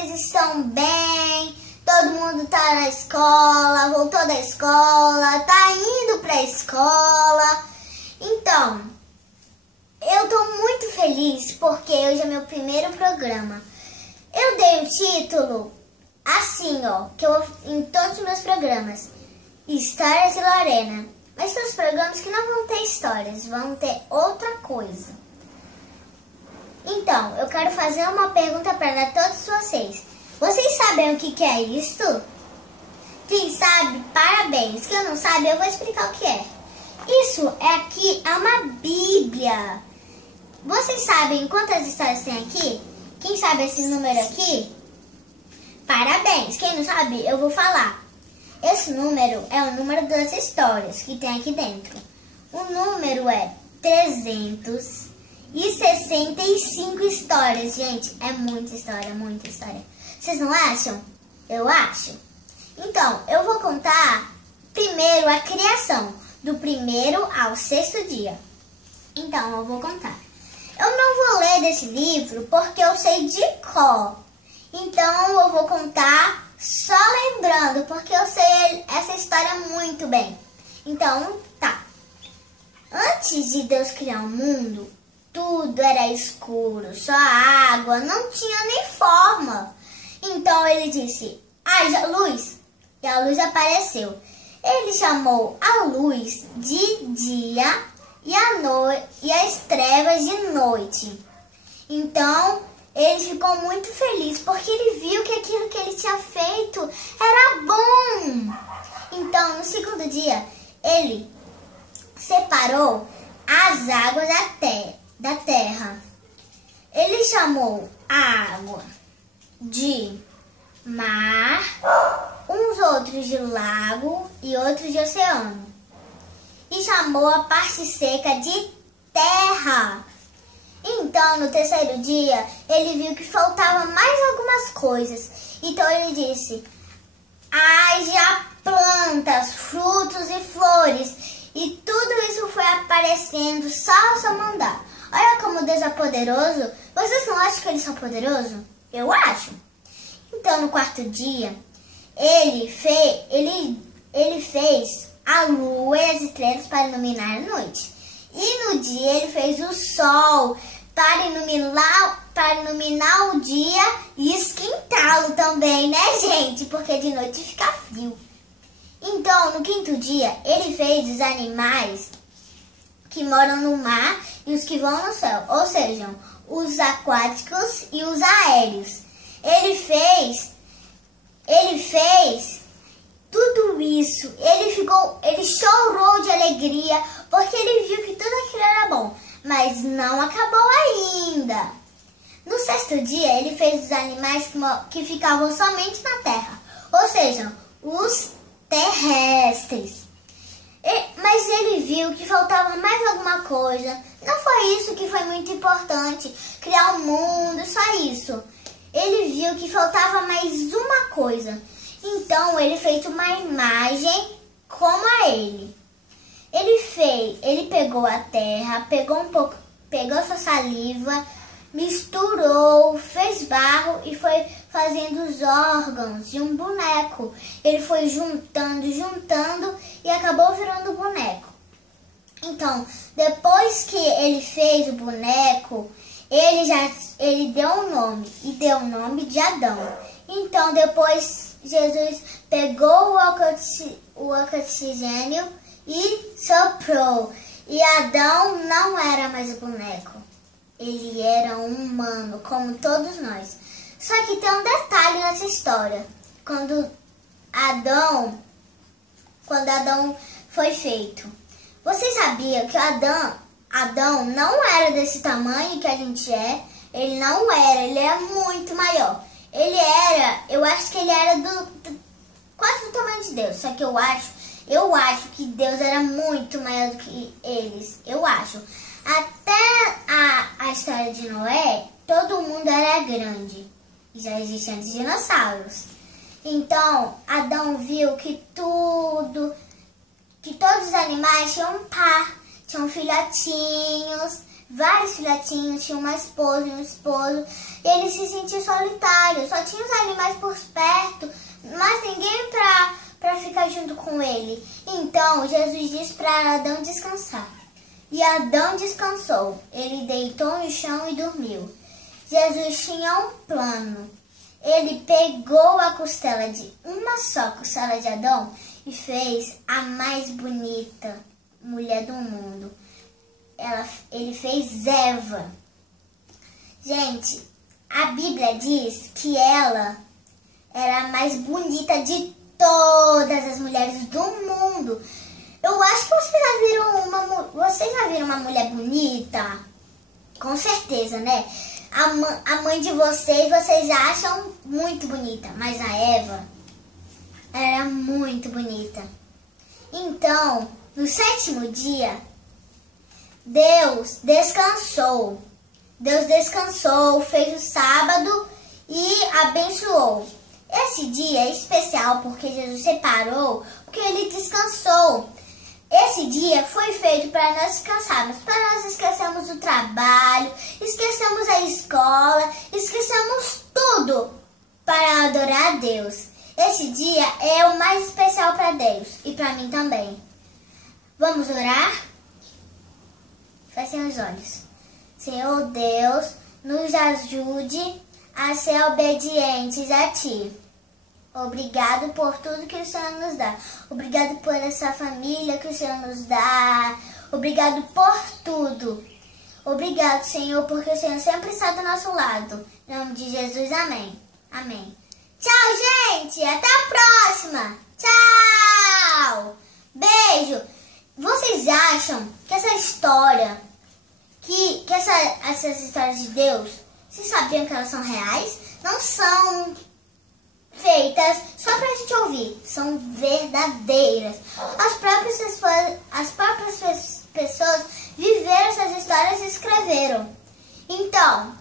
vocês estão bem, todo mundo tá na escola, voltou da escola, tá indo pra escola. Então, eu tô muito feliz porque hoje é meu primeiro programa. Eu dei o título assim, ó, que eu em todos os meus programas, Histórias de Lorena. Mas tem os programas que não vão ter histórias, vão ter outra coisa. Então, eu quero fazer uma pergunta para todos vocês. Vocês sabem o que é isto? Quem sabe, parabéns. Quem não sabe, eu vou explicar o que é. Isso é uma Bíblia. Vocês sabem quantas histórias tem aqui? Quem sabe esse número aqui? Parabéns. Quem não sabe, eu vou falar. Esse número é o número das histórias que tem aqui dentro. O número é 365 histórias, gente. É muita história, muita história. Vocês não acham? Eu acho. Então, eu vou contar primeiro a criação, do primeiro ao 6º dia. Então, eu vou contar. Eu não vou ler desse livro porque eu sei de cor. Então, eu vou contar só lembrando, porque eu sei essa história muito bem. Então, tá. Antes de Deus criar o mundo, tudo era escuro, só água, não tinha nem forma. Então ele disse, haja luz, e a luz apareceu. Ele chamou a luz de dia e as trevas de noite. Então ele ficou muito feliz, porque ele viu que aquilo que ele tinha feito era bom. Então no 2º dia ele separou as águas da terra. Ele chamou a água de mar, uns outros de lago e outros de oceano. E chamou a parte seca de terra. Então, no 3º dia, ele viu que faltava mais algumas coisas. Então ele disse, haja plantas, frutos e flores. E tudo isso foi aparecendo só ao seu mandar. Olha como Deus é poderoso. Vocês não acham que ele é poderoso? Eu acho. Então, no 4º dia, ele fez a lua e as estrelas para iluminar a noite. E no dia ele fez o sol para iluminar o dia e esquentá-lo também, né, gente? Porque de noite fica frio. Então, no 5º dia, ele fez os animais que moram no mar e os que vão no céu, ou seja, os aquáticos e os aéreos. Ele fez tudo isso. Ele chorou de alegria, porque ele viu que tudo aquilo era bom, mas não acabou ainda. No 6º dia, ele fez os animais que ficavam somente na terra, ou seja, os terrestres. Mas ele viu que faltava mais alguma coisa. Não foi isso que foi muito importante, criar o mundo, só isso. Ele viu que faltava mais uma coisa. Então ele fez uma imagem como a ele. Ele pegou a terra, pegou sua saliva, misturou, fez barro e foi fazendo os órgãos de um boneco. Ele foi juntando e acabou virando o boneco. Então, depois que ele fez o boneco, ele deu um nome, e deu o nome de Adão. Então, depois Jesus pegou o oxigênio e soprou. E Adão não era mais o boneco. Ele era um humano, como todos nós. Só que tem um detalhe nessa história. Quando Adão foi feito. Vocês sabiam que Adão não era desse tamanho que a gente é? Ele não era, ele é muito maior. Eu acho que ele era quase do tamanho de Deus. Só que eu acho que Deus era muito maior do que eles. Eu acho. Até a história de Noé, todo mundo era grande. E já existiam os dinossauros. Então, Adão viu que todos os animais tinham um par, tinham filhotinhos, vários filhotinhos, tinha uma esposa e um esposo, e ele se sentia solitário, só tinha os animais por perto, mas ninguém para ficar junto com ele. Então Jesus disse para Adão descansar. E Adão descansou, ele deitou no chão e dormiu. Jesus tinha um plano. Ele pegou a costela de uma só costela de Adão e fez a mais bonita mulher do mundo. Ele fez Eva. Gente, a Bíblia diz que ela era a mais bonita de todas as mulheres do mundo. Eu acho que vocês já viram uma mulher bonita? Com certeza, né? A mãe de vocês acham muito bonita, mas a Eva era muito bonita. Então, no 7º dia, Deus descansou. Deus descansou, fez o sábado e abençoou. Esse dia é especial porque Jesus separou, porque ele descansou. Esse dia foi feito para nós descansarmos, para nós esquecermos o trabalho, esquecemos a escola, esquecemos tudo para adorar a Deus. Esse dia é o mais especial para Deus e para mim também. Vamos orar? Fechem os olhos. Senhor Deus, nos ajude a ser obedientes a Ti. Obrigado por tudo que o Senhor nos dá. Obrigado por essa família que o Senhor nos dá. Obrigado por tudo. Obrigado, Senhor, porque o Senhor sempre está do nosso lado. Em nome de Jesus, amém. Amém. Tchau, gente. Até a próxima. Tchau. Beijo. Vocês acham que essa história, essas histórias de Deus, vocês sabiam que elas são reais? Não são feitas só pra gente ouvir, são verdadeiras. As próprias pessoas viveram essas histórias e escreveram. Então,